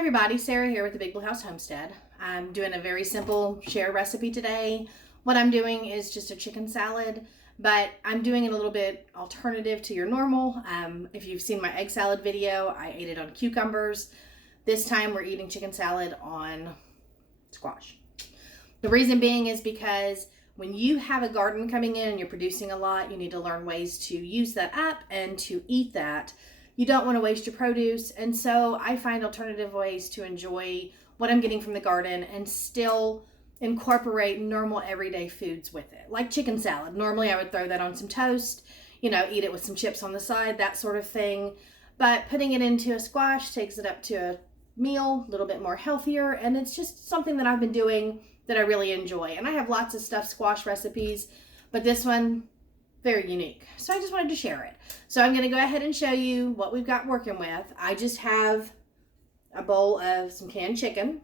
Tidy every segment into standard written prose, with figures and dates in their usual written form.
everybody, Sarah here with the Big Blue House Homestead. I'm doing a very simple share recipe today. What I'm doing is just a chicken salad, but I'm doing it a little bit alternative to your normal. If you've seen my egg salad video, I ate it on cucumbers. This time we're eating chicken salad on squash. The reason being is because when you have a garden coming in and you're producing a lot, you need to learn ways to use that up and to eat that. You don't want to waste your produce, and so I find alternative ways to enjoy what I'm getting from the garden and still incorporate normal everyday foods with it, like chicken salad. Normally I would throw that on some toast, eat it with some chips on the side, that sort of thing. But putting it into a squash takes it up to a meal, a little bit more healthier, and it's just something that I've been doing that I really enjoy. And I have lots of stuffed squash recipes, but this one, very unique. So I just wanted to share it. So I'm going to go ahead and show you what we've got working with. I just have a bowl of some canned chicken.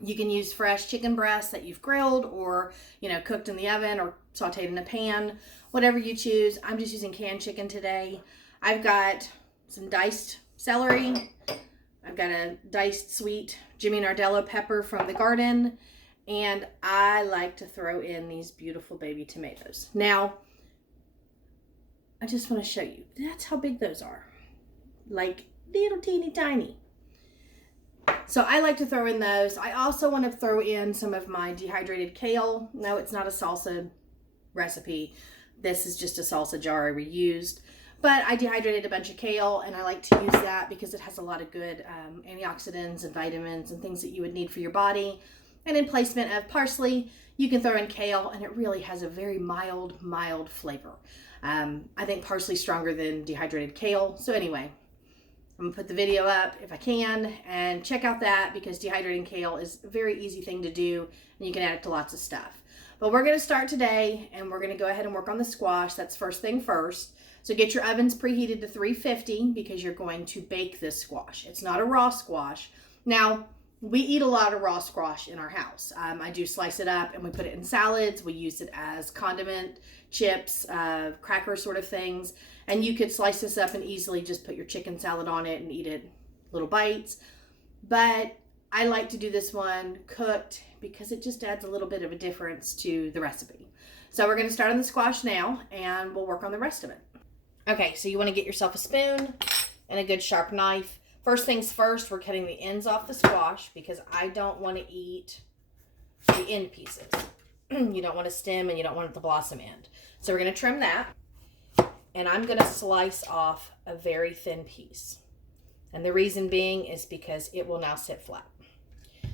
You can use fresh chicken breasts that you've grilled or, cooked in the oven or sauteed in a pan, whatever you choose. I'm just using canned chicken today. I've got some diced celery. I've got a diced sweet Jimmy Nardello pepper from the garden. And I like to throw in these beautiful baby tomatoes. Now, I just want to show you. That's how big those are. Like little teeny tiny. So I like to throw in those. I also want to throw in some of my dehydrated kale. No, it's not a salsa recipe. This is just a salsa jar I reused. But I dehydrated a bunch of kale, and I like to use that because it has a lot of good antioxidants and vitamins and things that you would need for your body. And in placement of parsley, you can throw in kale, and it really has a very mild flavor. I think parsley's stronger than dehydrated kale. So anyway, I'm gonna put the video up if I can, and check out that because dehydrating kale is a very easy thing to do, and you can add it to lots of stuff. But we're gonna start today, and we're gonna go ahead and work on the squash. That's first thing first. So get your ovens preheated to 350 because you're going to bake this squash. It's not a raw squash. Now, we eat a lot of raw squash in our house. I do slice it up and we put it in salads. We use it as condiment, chips, cracker sort of things. And you could slice this up and easily just put your chicken salad on it and eat it little bites. But I like to do this one cooked because it just adds a little bit of a difference to the recipe. So we're going to start on the squash now and we'll work on the rest of it. Okay, so you want to get yourself a spoon and a good sharp knife. First things first, we're cutting the ends off the squash because I don't want to eat the end pieces. You don't want a stem and you don't want the blossom end. So we're going to trim that. And I'm going to slice off a very thin piece. And the reason being is because it will now sit flat.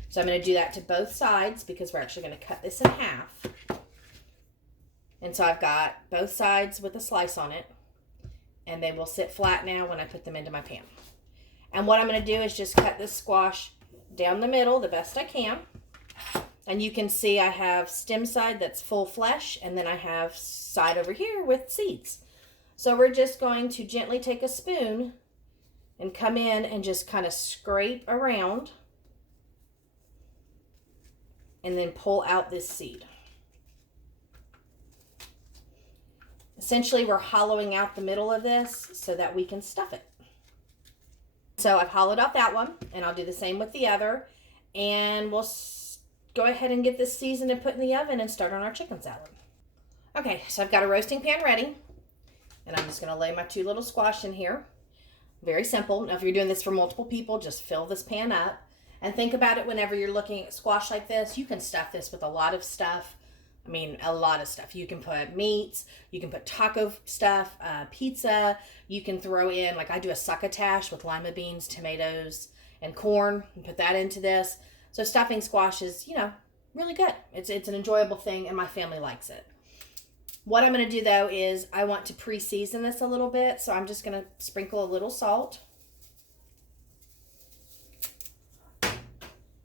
So I'm going to do that to both sides because we're actually going to cut this in half. And so I've got both sides with a slice on it. And they will sit flat now when I put them into my pan. And what I'm going to do is just cut this squash down the middle the best I can. And you can see I have stem side that's full flesh, and then I have side over here with seeds. So we're just going to gently take a spoon and come in and just kind of scrape around and then pull out this seed. Essentially, we're hollowing out the middle of this so that we can stuff it. So I've hollowed out that one, and I'll do the same with the other. And we'll go ahead and get this seasoned and put in the oven and start on our chicken salad. Okay, so I've got a roasting pan ready. And I'm just going to lay my 2 little squash in here. Very simple. Now, if you're doing this for multiple people, just fill this pan up. And think about it whenever you're looking at squash like this. You can stuff this with a lot of stuff. I mean, a lot of stuff. You can put meats, you can put taco stuff, pizza. You can throw in, like I do a succotash with lima beans, tomatoes, and corn, and put that into this. So stuffing squash is, really good. It's an enjoyable thing, and my family likes it. What I'm going to do, though, is I want to pre-season this a little bit. So I'm just going to sprinkle a little salt.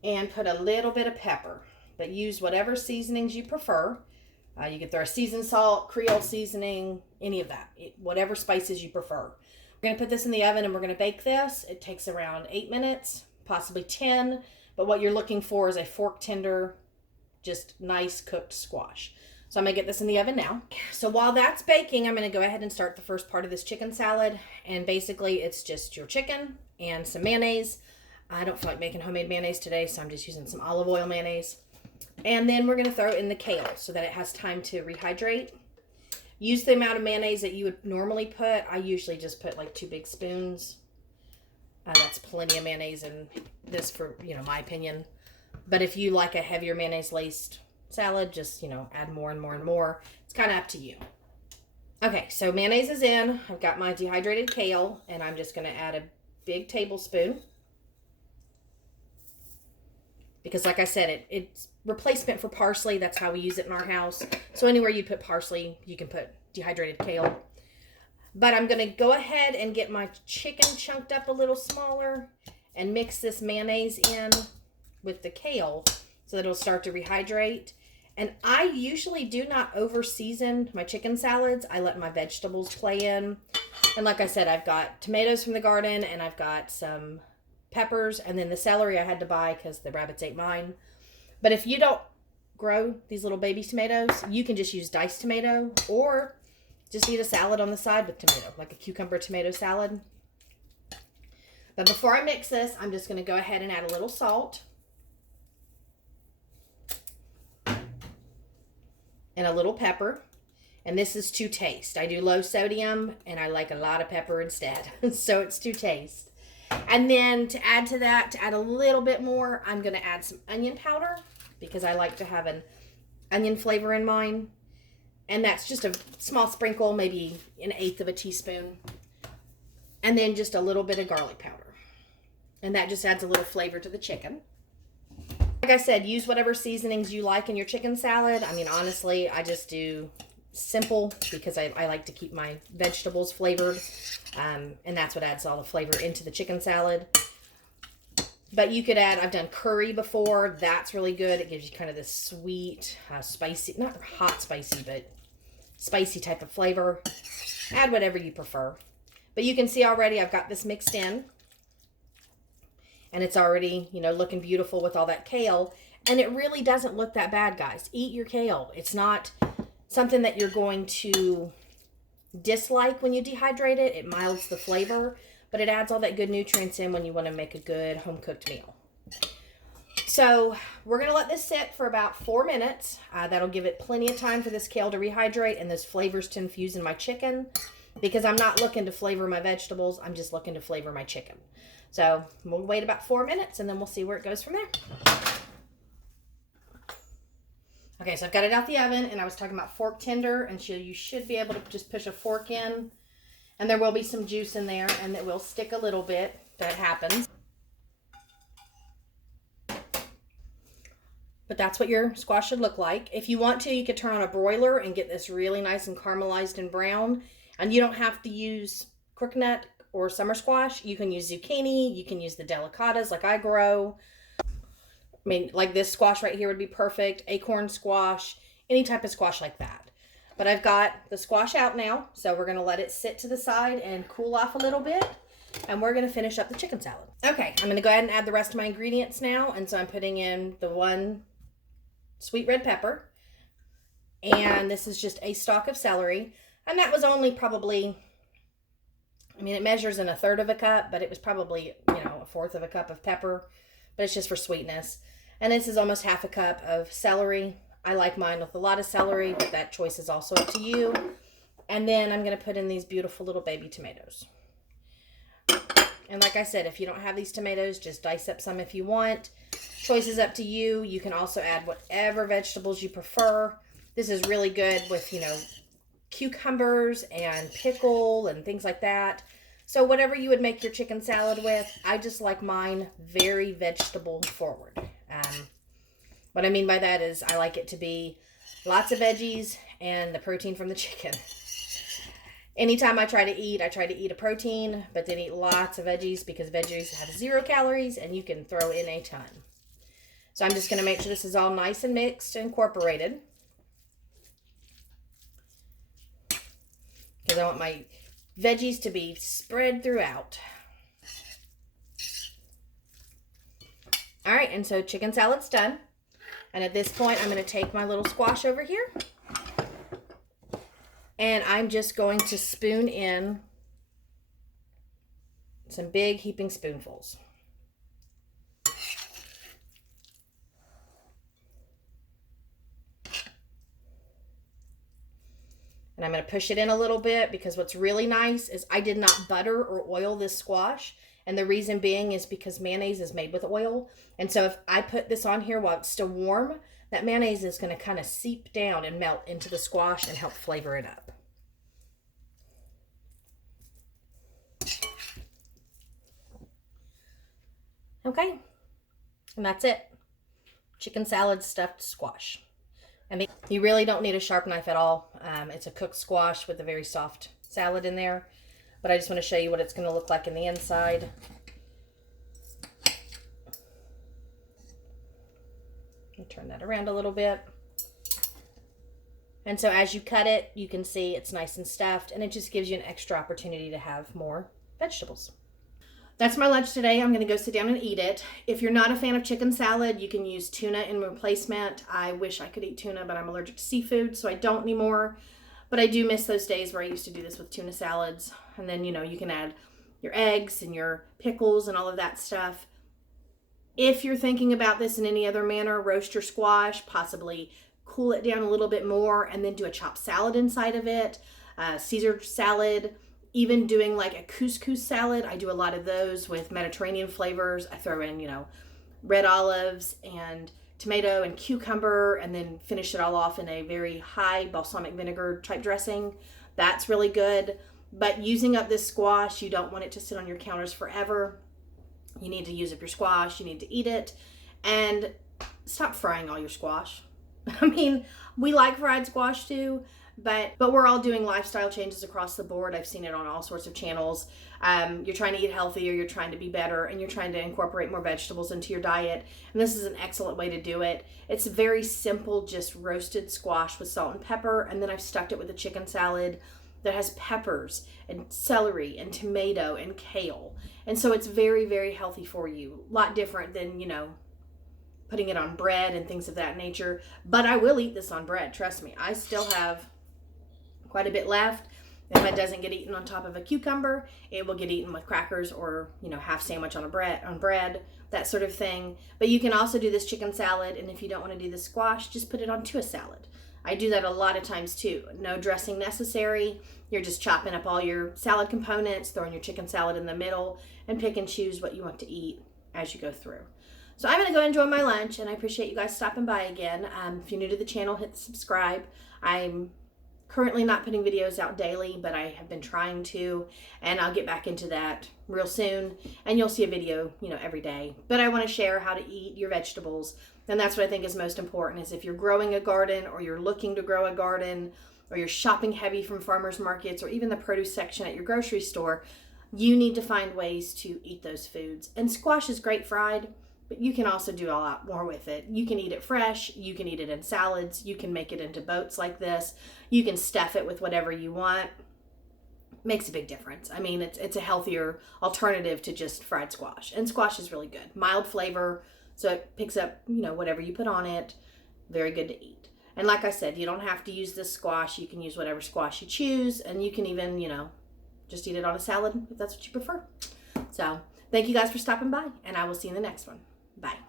And put a little bit of pepper. But use whatever seasonings you prefer. You can throw seasoned salt, Creole seasoning, any of that. Whatever spices you prefer. We're going to put this in the oven and we're going to bake this. It takes around 8 minutes, possibly 10. But what you're looking for is a fork tender, just nice cooked squash. So I'm going to get this in the oven now. So while that's baking, I'm going to go ahead and start the first part of this chicken salad. And basically it's just your chicken and some mayonnaise. I don't feel like making homemade mayonnaise today, so I'm just using some olive oil mayonnaise. And then we're going to throw in the kale so that it has time to rehydrate. Use the amount of mayonnaise that you would normally put. I usually just put like 2 big spoons. That's plenty of mayonnaise in this for, my opinion. But if you like a heavier mayonnaise laced salad, just, add more and more and more. It's kind of up to you. Okay, so mayonnaise is in. I've got my dehydrated kale, and I'm just going to add a big tablespoon. Because like I said, it's replacement for parsley. That's how we use it in our house. So anywhere you put parsley, you can put dehydrated kale. But I'm going to go ahead and get my chicken chunked up a little smaller and mix this mayonnaise in with the kale so that it'll start to rehydrate. And I usually do not over season my chicken salads. I let my vegetables play in. And like I said, I've got tomatoes from the garden, and I've got some peppers, and then the celery I had to buy because the rabbits ate mine. But if you don't grow these little baby tomatoes, you can just use diced tomato, or just eat a salad on the side with tomato, like a cucumber tomato salad. But before I mix this, I'm just going to go ahead and add a little salt and a little pepper. And this is to taste. I do low sodium, and I like a lot of pepper instead. So it's to taste. And then to add to that, to add a little bit more, I'm going to add some onion powder because I like to have an onion flavor in mine. And that's just a small sprinkle, maybe 1/8 of a teaspoon. And then just a little bit of garlic powder. And that just adds a little flavor to the chicken. Like I said, use whatever seasonings you like in your chicken salad. I mean, honestly, I just do simple because I like to keep my vegetables flavored. And that's what adds all the flavor into the chicken salad. But you could add, I've done curry before. That's really good. It gives you kind of this sweet, spicy, not hot spicy, but spicy type of flavor. Add whatever you prefer. But you can see already I've got this mixed in. And it's already, looking beautiful with all that kale. And it really doesn't look that bad, guys. Eat your kale. It's not something that you're going to dislike when you dehydrate it. It milds the flavor, but it adds all that good nutrients in when you want to make a good home-cooked meal. So we're going to let this sit for about 4 minutes. That'll give it plenty of time for this kale to rehydrate and those flavors to infuse in my chicken, because I'm not looking to flavor my vegetables. I'm just looking to flavor my chicken. So we'll wait about 4 minutes, and then we'll see where it goes from there. Okay, so I've got it out the oven, and I was talking about fork tender, and you should be able to just push a fork in, and there will be some juice in there, and it will stick a little bit. That happens. But that's what your squash should look like. If you want to, you could turn on a broiler and get this really nice and caramelized and brown, and you don't have to use crooknut or summer squash. You can use zucchini, you can use the delicatas like I grow. I mean, like this squash right here would be perfect. Acorn squash, any type of squash like that. But I've got the squash out now, so we're going to let it sit to the side and cool off a little bit. And we're going to finish up the chicken salad. Okay, I'm going to go ahead and add the rest of my ingredients now. And so I'm putting in the 1 sweet red pepper. And this is just a stalk of celery. And that was only probably, it measures in 1/3 of a cup, but it was probably, 1/4 of a cup of pepper. But it's just for sweetness. And this is almost 1/2 a cup of celery. I like mine with a lot of celery, but that choice is also up to you. And then I'm going to put in these beautiful little baby tomatoes. And like I said, if you don't have these tomatoes, just dice up some if you want. Choice is up to you. You can also add whatever vegetables you prefer. This is really good with, cucumbers and pickle and things like that. So whatever you would make your chicken salad with, I just like mine very vegetable forward. What I mean by that is I like it to be lots of veggies and the protein from the chicken. Anytime I try to eat a protein, but then eat lots of veggies because veggies have 0 calories and you can throw in a ton. So I'm just going to make sure this is all nice and mixed and incorporated. Because I want my veggies to be spread throughout. All right, and so chicken salad's done. And at this point, I'm going to take my little squash over here. And I'm just going to spoon in some big heaping spoonfuls. And I'm going to push it in a little bit because what's really nice is I did not butter or oil this squash. And the reason being is because mayonnaise is made with oil. And so if I put this on here while it's still warm, that mayonnaise is going to kind of seep down and melt into the squash and help flavor it up. Okay, and that's it. Chicken salad stuffed squash. I mean, you really don't need a sharp knife at all. It's a cooked squash with a very soft salad in there. But I just want to show you what it's going to look like in the inside. Turn that around a little bit. And so as you cut it, you can see it's nice and stuffed, and it just gives you an extra opportunity to have more vegetables. That's my lunch today. I'm going to go sit down and eat it. If you're not a fan of chicken salad, you can use tuna in replacement. I wish I could eat tuna, but I'm allergic to seafood, so I don't anymore. But I do miss those days where I used to do this with tuna salads. And then, you know, you can add your eggs and your pickles and all of that stuff. If you're thinking about this in any other manner, roast your squash, possibly cool it down a little bit more, and then do a chopped salad inside of it, Caesar salad, even doing like a couscous salad. I do a lot of those with Mediterranean flavors. I throw in, you know, red olives and tomato and cucumber, and then finish it all off in a very high balsamic vinegar type dressing. That's really good. But using up this squash, you don't want it to sit on your counters forever. You need to use up your squash. You need to eat it. And stop frying all your squash. I mean, we like fried squash too, but we're all doing lifestyle changes across the board. I've seen it on all sorts of channels. You're trying to eat healthier, you're trying to be better, and you're trying to incorporate more vegetables into your diet. And this is an excellent way to do it. It's very simple, just roasted squash with salt and pepper. And then I've stuffed it with a chicken salad that has peppers and celery and tomato and kale. And so it's very, very healthy for you. A lot different than, you know, putting it on bread and things of that nature. But I will eat this on bread, trust me. I still have quite a bit left. If it doesn't get eaten on top of a cucumber, it will get eaten with crackers or, you know, half sandwich on bread, that sort of thing. But you can also do this chicken salad, and if you don't want to do the squash, just put it onto a salad. I do that a lot of times too. No dressing necessary. You're just chopping up all your salad components, throwing your chicken salad in the middle, and pick and choose what you want to eat as you go through. So I'm going to go enjoy my lunch, and I appreciate you guys stopping by again. If you're new to the channel, hit subscribe. I'm currently not putting videos out daily, but I have been trying to, and I'll get back into that real soon. And you'll see a video, you know, every day. But I want to share how to eat your vegetables. And that's what I think is most important, is if you're growing a garden, or you're looking to grow a garden, or you're shopping heavy from farmers markets, or even the produce section at your grocery store, you need to find ways to eat those foods. And squash is great fried, but you can also do a lot more with it. You can eat it fresh. You can eat it in salads. You can make it into boats like this. You can stuff it with whatever you want. Makes a big difference. I mean, it's a healthier alternative to just fried squash. And squash is really good. Mild flavor, so it picks up, you know, whatever you put on it. Very good to eat. And like I said, you don't have to use this squash. You can use whatever squash you choose. And you can even, you know, just eat it on a salad if that's what you prefer. So thank you guys for stopping by, and I will see you in the next one. Bye.